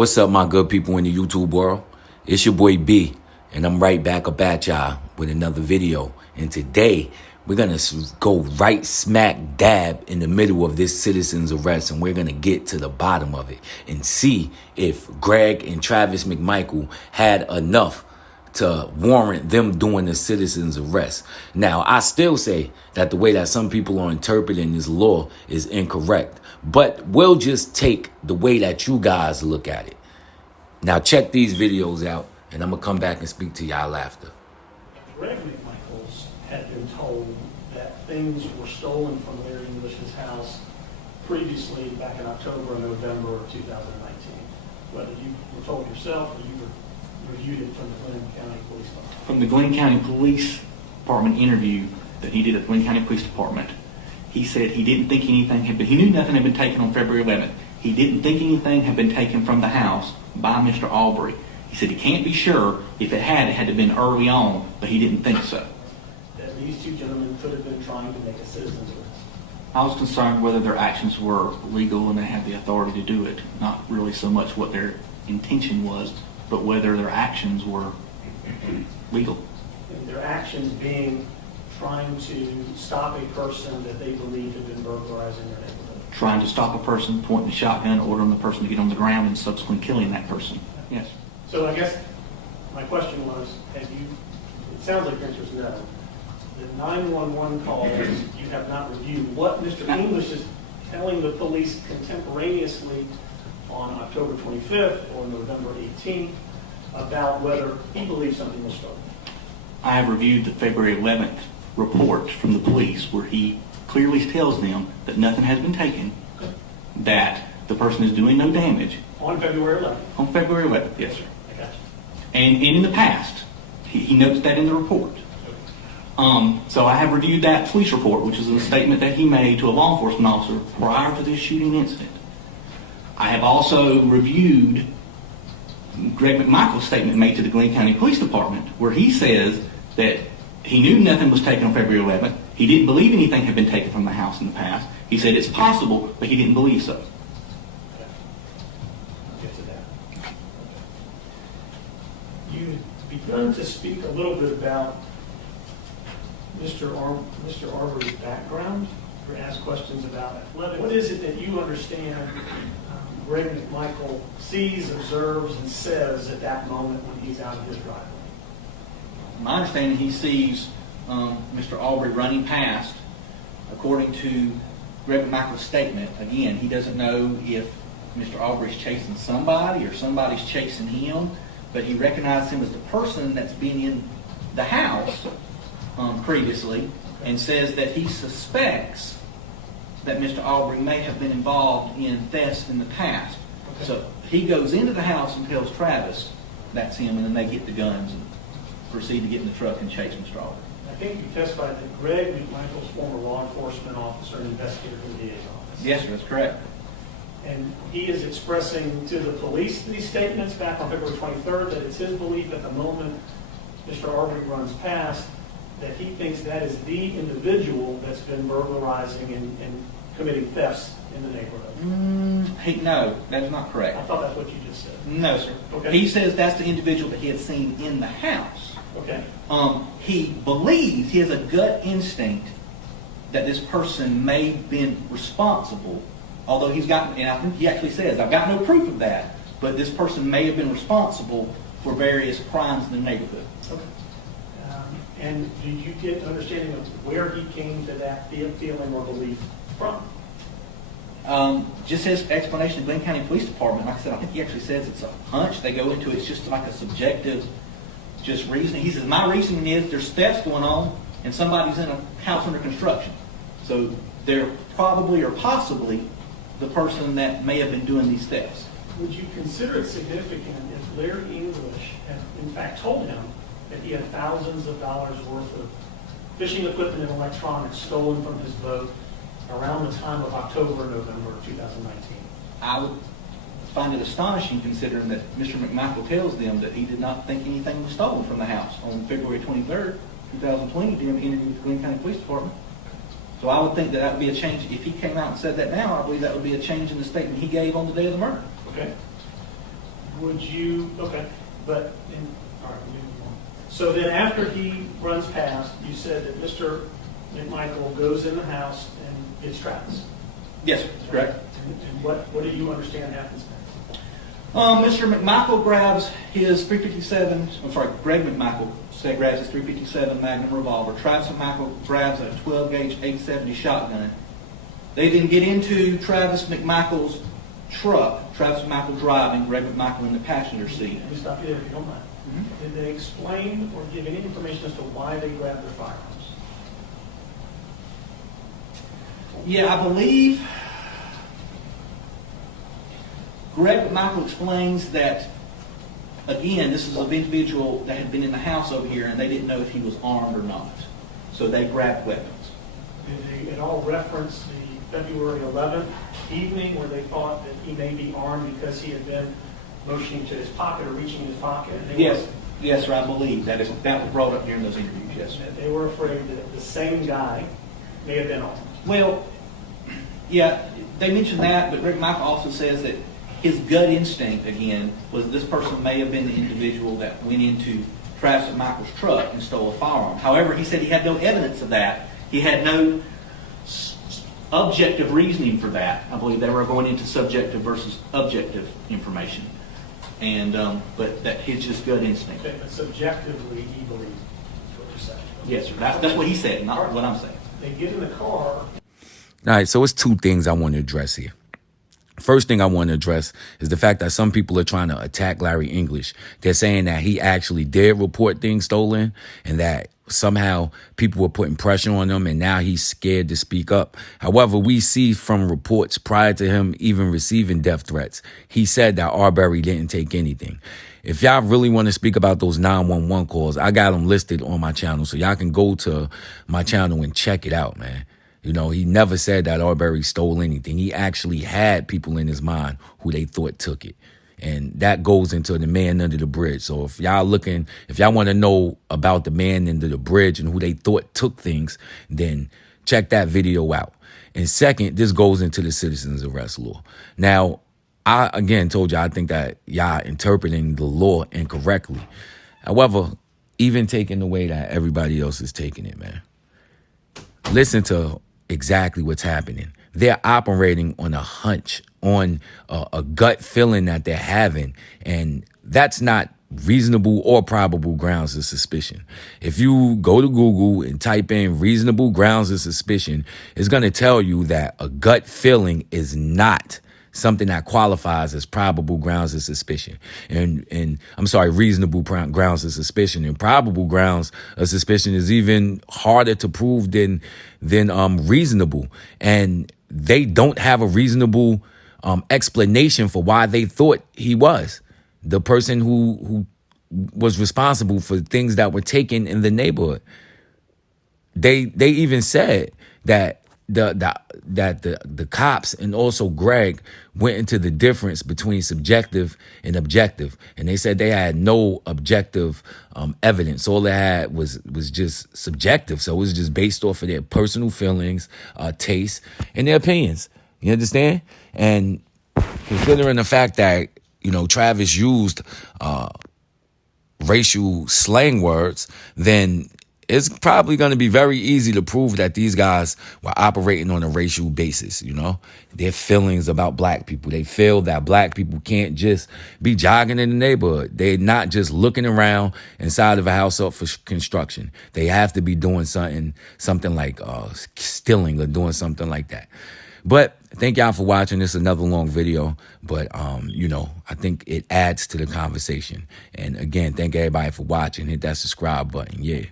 What's up, my good people in the YouTube world? It's your boy B, and I'm right back up at y'all with another video. And today, we're going to go right smack dab in the middle of this citizen's arrest, and we're going to get to the bottom of it and see if Greg and Travis McMichael had enough to warrant them doing the citizen's arrest. Now, I still say that the way that some people are interpreting this law is incorrect, but we'll just take the way that you guys look at it. Now, check these videos out, and I'm going to come back and speak to y'all after. Greg McMichaels had been told that things were stolen from Larry English's house previously back in October and November of 2019. Whether you were told yourself or you reviewed it from the Glenn County Police Department. From the Glenn County Police Department interview that he did at the Glenn County Police Department, he said he didn't think anything had been, he knew nothing had been taken on February 11th. He didn't think anything had been taken from the house by Mr. Arbery. He said he can't be sure. If it had to have been early on, but he didn't think so. That these two gentlemen could have been trying to make a citizen's arrest. I was concerned whether their actions were legal and they had the authority to do it. Not really so much what their intention was, but whether their actions were legal. And their actions being trying to stop a person that they believed had been burglarizing their neighborhood. Trying to stop a person, pointing a shotgun, ordering the person to get on the ground, and subsequently killing that person. Yes. So I guess my question was, it sounds like your answer is no. The 911 calls you have not reviewed. What Mr. English is telling the police contemporaneously on October 25th or November 18th about whether he believes something was stolen. I have reviewed the February 11th report from the police where he clearly tells them that nothing has been taken, that the person is doing no damage. On February 11th? On February 11th, yes, sir. I got you. And in the past, he notes that in the report. So I have reviewed that police report, which is a statement that he made to a law enforcement officer prior to this shooting incident. I have also reviewed Greg McMichael's statement made to the Glenn County Police Department, where he says that he knew nothing was taken on February 11th. He didn't believe anything had been taken from the house in the past. He said it's possible, but he didn't believe so. I'll get to that. You've begun to speak a little bit about Mr. Arbery's background, or ask questions about athletics. What is it that you understand Greg McMichael sees, observes, and says at that moment when he's out of his driveway? My understanding, he sees Mr. Arbery running past. According to Greg McMichael's statement, again, he doesn't know if Mr. Arbery's chasing somebody or somebody's chasing him, but he recognizes him as the person that's been in the house previously, and says that he suspects that Mr. Arbery may have been involved in thefts in the past. Okay. So he goes into the house and tells Travis that's him, and then they get the guns and proceed to get in the truck and chase Mr. Arbery. I think you testified that Greg McMichael's former law enforcement officer and investigator in the DA's office. Yes, sir, that's correct. And he is expressing to the police these statements back on February 23rd that it's his belief at the moment Mr. Arbery runs past that he thinks that is the individual that's been burglarizing and committing thefts in the neighborhood. No, that's not correct. I thought that's what you just said. No, sir. Okay. He says that's the individual that he had seen in the house. Okay. He believes, he has a gut instinct that this person may have been responsible, although he's got, and I think he actually says, I've got no proof of that, but this person may have been responsible for various crimes in the neighborhood. Okay. And did you get an understanding of where he came to that feeling or belief from? Just his explanation of Glenn County Police Department, like I said, I think he actually says it's a hunch. They go into it's just like a subjective just reasoning. He says, my reasoning is there's thefts going on and somebody's in a house under construction. So they're probably or possibly the person that may have been doing these thefts. Would you consider it significant if Larry English had in fact told him that he had thousands of dollars worth of fishing equipment and electronics stolen from his boat around the time of October and November of 2019? I would find it astonishing considering that Mr. McMichael tells them that he did not think anything was stolen from the house on February 23rd, 2020 during the interview with the Glenn County Police Department. So I would think that that would be a change. If he came out and said that now, I believe that would be a change in the statement he gave on the day of the murder. Okay. would you, okay, but, all right, we move on. So then after he runs past, you said that Mr. McMichael goes in the house and gets Travis. Yes, sir, correct. And what do you understand happens next? Mr. McMichael grabs his 357, Greg McMichael grabs his 357 Magnum revolver. Travis McMichael grabs a 12-gauge 870 shotgun. They then get into Travis McMichael's truck, Travis McMichael driving, Greg McMichael in the passenger seat. Let me stop you there if you don't mind. Did they explain or give any information as to why they grabbed their firearms? Yeah, I believe Greg McMichael explains that, again, this is an individual that had been in the house over here and they didn't know if he was armed or not. So they grabbed weapons. Did they at all reference the February 11th evening where they thought that he may be armed because he had been motioning to his pocket or reaching his pocket? Yes, sir, I believe that was brought up during those interviews, yes, sir. They were afraid that the same guy may have been armed. Well, yeah, they mentioned that, but Greg McMichael also says that his gut instinct, again, was this person may have been the individual that went into Travis McMichael's truck and stole a firearm. However, he said he had no evidence of that. He had no objective reasoning for that. I believe they were going into subjective versus objective information. And but that his just gut instinct. Okay, but subjectively he believed, is what you're saying. Yes, sir. That's what he said, not what I'm saying. They get in the car. All right, so it's two things I want to address here. First thing I want to address is the fact that some people are trying to attack Larry English. They're saying that he actually did report things stolen and that somehow people were putting pressure on him and now he's scared to speak up. However, we see from reports prior to him even receiving death threats, he said that Arbery didn't take anything. If y'all really want to speak about those 911 calls, I got them listed on my channel, so y'all can go to my channel and check it out, man. You know, he never said that Arbery stole anything. He actually had people in his mind who they thought took it. And that goes into the man under the bridge. So if y'all want to know about the man under the bridge and who they thought took things, then check that video out. And second, this goes into the citizens arrest law. Now, I, again, told you I think that y'all interpreting the law incorrectly. However, even taking the way that everybody else is taking it, man, listen to exactly what's happening. They're operating on a hunch, on a gut feeling that they're having, and that's not reasonable or probable grounds of suspicion. If you go to Google and type in reasonable grounds of suspicion, it's going to tell you that a gut feeling is not something that qualifies as probable grounds of suspicion. And I'm sorry, reasonable grounds of suspicion. And probable grounds of suspicion is even harder to prove than reasonable. And they don't have a reasonable explanation for why they thought he was the person who was responsible for things that were taken in the neighborhood. They even said that the cops and also Greg went into the difference between subjective and objective, and they said they had no objective evidence. All they had was just subjective, so it was just based off of their personal feelings, tastes, and their opinions. You understand? And considering the fact that Travis used racial slang words, then it's probably going to be very easy to prove that these guys were operating on a racial basis, Their feelings about black people. They feel that black people can't just be jogging in the neighborhood. They're not just looking around inside of a house up for construction. They have to be doing something like stealing or doing something like that. But thank y'all for watching. This is another long video, but I think it adds to the conversation. And again, thank everybody for watching. Hit that subscribe button. Yeah.